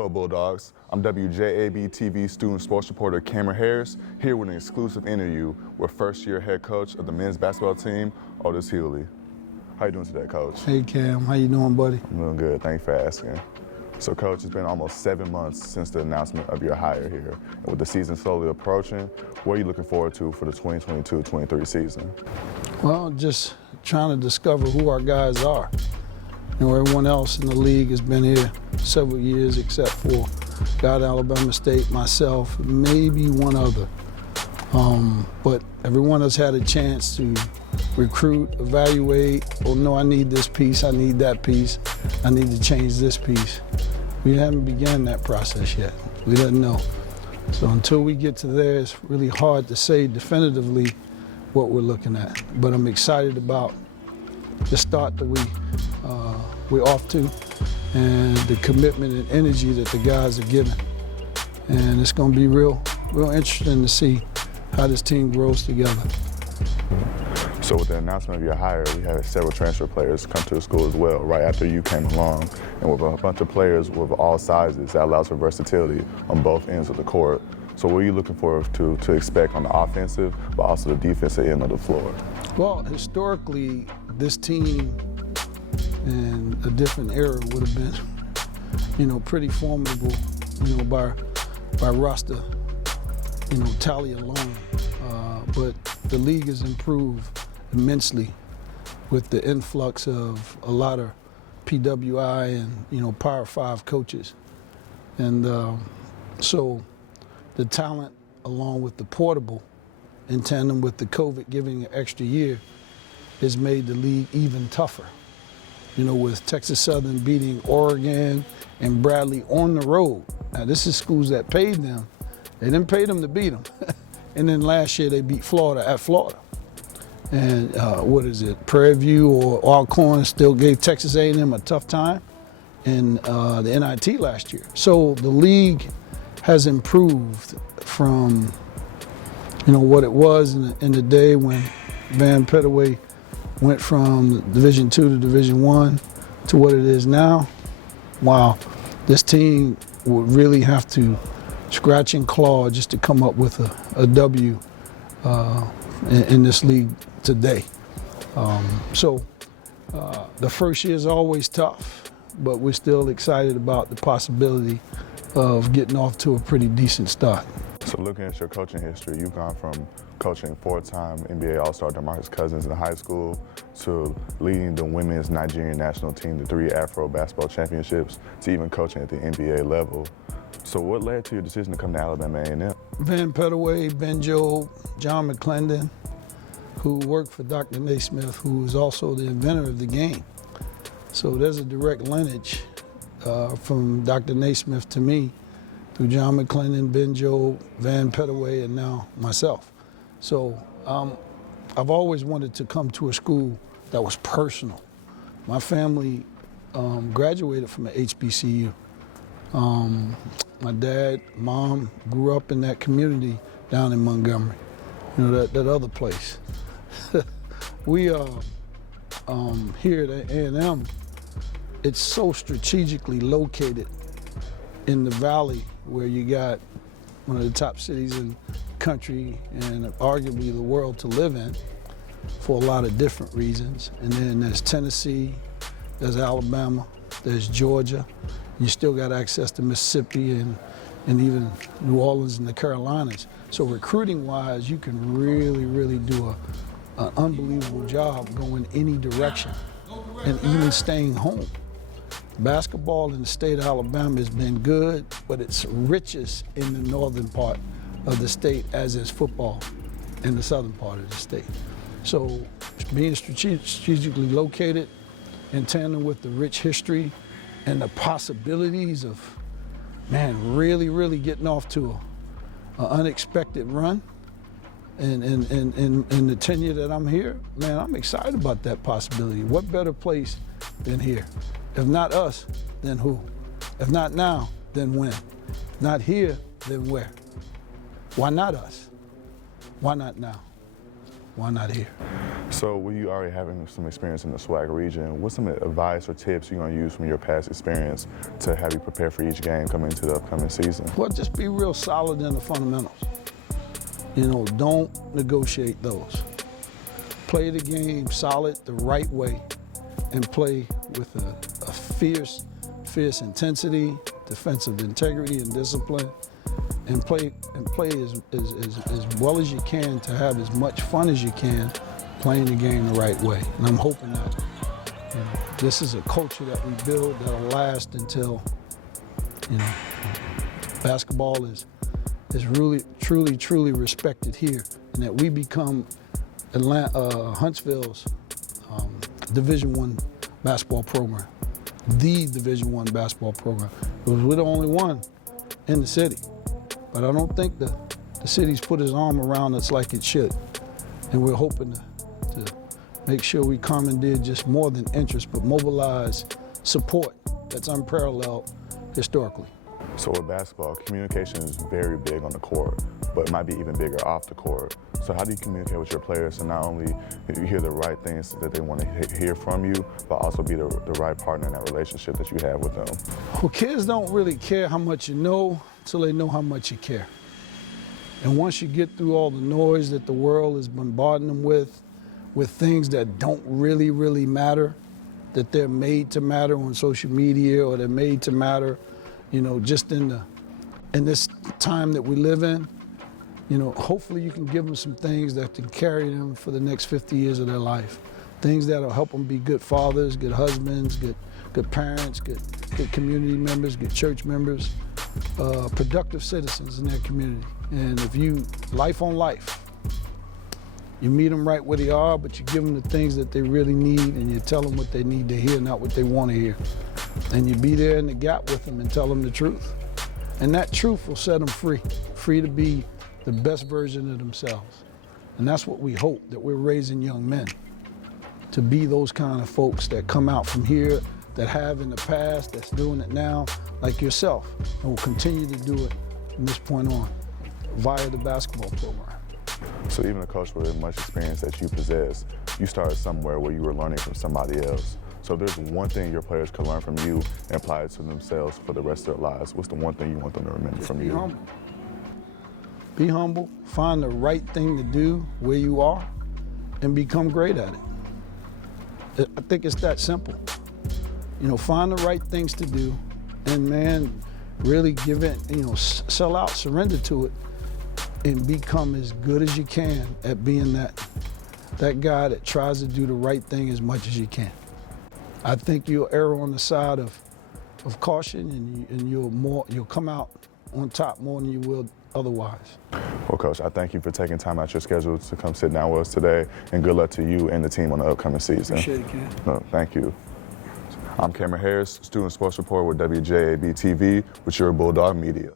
Hello, Bulldogs. I'm WJAB TV student sports reporter Cameron Harris, here with an exclusive interview with first-year head coach of the men's basketball team, Otis Hughley. How you doing today, Coach? Hey, Cam. How you doing, buddy? I'm doing good. Thanks for asking. So, Coach, it's been almost 7 months since the announcement of your hire here. And with the season slowly approaching, what are you looking forward to for the 2022-23 season? Well, just trying to discover who our guys are. You know, everyone else in the league has been here several years except for God, Alabama State, myself, maybe one other. But everyone has had a chance to recruit, evaluate, oh no, I need this piece, I need that piece, I need to change this piece. We haven't begun that process yet. We don't know. So until we get to there, it's really hard to say definitively what we're looking at. But I'm excited about the start that we're off to and the commitment and energy that the guys are giving. And it's going to be real interesting to see how this team grows together. So with the announcement of your hire, we had several transfer players come to the school as well right after you came along. And with a bunch of players with all sizes, that allows for versatility on both ends of the court. So what are you looking for to expect on the offensive, but also the defensive end of the floor? Well, historically, this team in a different era would have been, you know, pretty formidable, you know, by roster, you know, tally alone. But the league has improved immensely with the influx of a lot of PWI and, you know, Power 5 coaches. And so the talent, along with the portable, in tandem with the COVID giving an extra year, has made the league even tougher. You know, with Texas Southern beating Oregon and Bradley on the road. Now, this is schools that paid them. They didn't pay them to beat them. And then last year they beat Florida at Florida. And what is it, Prairie View or Alcorn still gave Texas A&M a tough time in the NIT last year. So the league has improved from, you know, what it was in the day when Van Pettaway went from Division II to Division I to what it is now. Wow, this team would really have to scratch and claw just to come up with a W in this league today. So the first year is always tough, but we're still excited about the possibility of getting off to a pretty decent start. So looking at your coaching history, you've gone from coaching 4-time NBA All-Star DeMarcus Cousins in high school to leading the women's Nigerian national team to 3 Afro basketball championships to even coaching at the NBA level. So what led to your decision to come to Alabama A&M? Van Pettaway, Ben Jobe, John McClendon, who worked for Dr. Naismith, who is also the inventor of the game. So there's a direct lineage from Dr. Naismith to me through John McClendon, Ben Jobe, Van Pettaway, and now myself. So I've always wanted to come to a school that was personal. My family graduated from an HBCU. My dad, mom grew up in that community down in Montgomery, you know, that other place. We here at A&M, it's so strategically located in the valley where you got one of the top cities in the country and arguably the world to live in for a lot of different reasons. And then there's Tennessee, there's Alabama, there's Georgia. You still got access to Mississippi and even New Orleans and the Carolinas. So recruiting-wise, you can really do an unbelievable job going any direction and even staying home. Basketball in the state of Alabama has been good, but it's richest in the northern part of the state, as is football in the southern part of the state. So being strategically located in tandem with the rich history and the possibilities of, man, really getting off to an unexpected run in the tenure that I'm here, man, I'm excited about that possibility. What better place than here? If not us, then who? If not now, then when? Not here, then where? Why not us? Why not now? Why not here? So with you already having some experience in the SWAC region, what's some advice or tips you're going to use from your past experience to have you prepare for each game coming into the upcoming season? Well, just be real solid in the fundamentals. You know, don't negotiate those. Play the game solid the right way and play with a fierce intensity, defensive integrity and discipline, and play as well as you can to have as much fun as you can playing the game the right way. And I'm hoping that this is a culture that we build that'll last until basketball is really, truly respected here, and that we become Huntsville's Division I basketball program, the Division I basketball program. Because we're the only one in the city, but I don't think the city's put his arm around us like it should, and we're hoping to make sure we commandeer just more than interest, but mobilize support that's unparalleled historically. So with basketball, communication is very big on the court, but it might be even bigger off the court. So how do you communicate with your players so not only you hear the right things that they want to hear from you, but also be the right partner in that relationship that you have with them? Well, kids don't really care how much you know until they know how much you care. And once you get through all the noise that the world is bombarding them with things that don't really matter, that they're made to matter on social media, or they're made to matter, just in this time that we live in, hopefully you can give them some things that can carry them for the next 50 years of their life. Things that'll help them be good fathers, good husbands, good parents, good community members, good church members, productive citizens in their community. And if you, life on life, you meet them right where they are, but you give them the things that they really need, and you tell them what they need to hear, not what they want to hear. And you be there in the gap with them and tell them the truth. And that truth will set them free to be the best version of themselves. And that's what we hope, that we're raising young men to be those kind of folks that come out from here, that have in the past, that's doing it now, like yourself, and will continue to do it from this point on via the basketball program. So even a coach with much experience that you possess, you started somewhere where you were learning from somebody else. So if there's one thing your players can learn from you and apply it to themselves for the rest of their lives, what's the one thing you want them to remember from you? Humble. Be humble, find the right thing to do where you are, and become great at it. I think it's that simple. Find the right things to do, and man, really give it, sell out, surrender to it, and become as good as you can at being that guy that tries to do the right thing as much as you can. I think you'll err on the side of caution, and you'll come out on top more than you will otherwise. Well, Coach, I thank you for taking time out your schedule to come sit down with us today, and good luck to you and the team on the upcoming season. Appreciate it, Ken. No, thank you. I'm Cameron Harris, student sports reporter with WJAB TV with your Bulldog Media.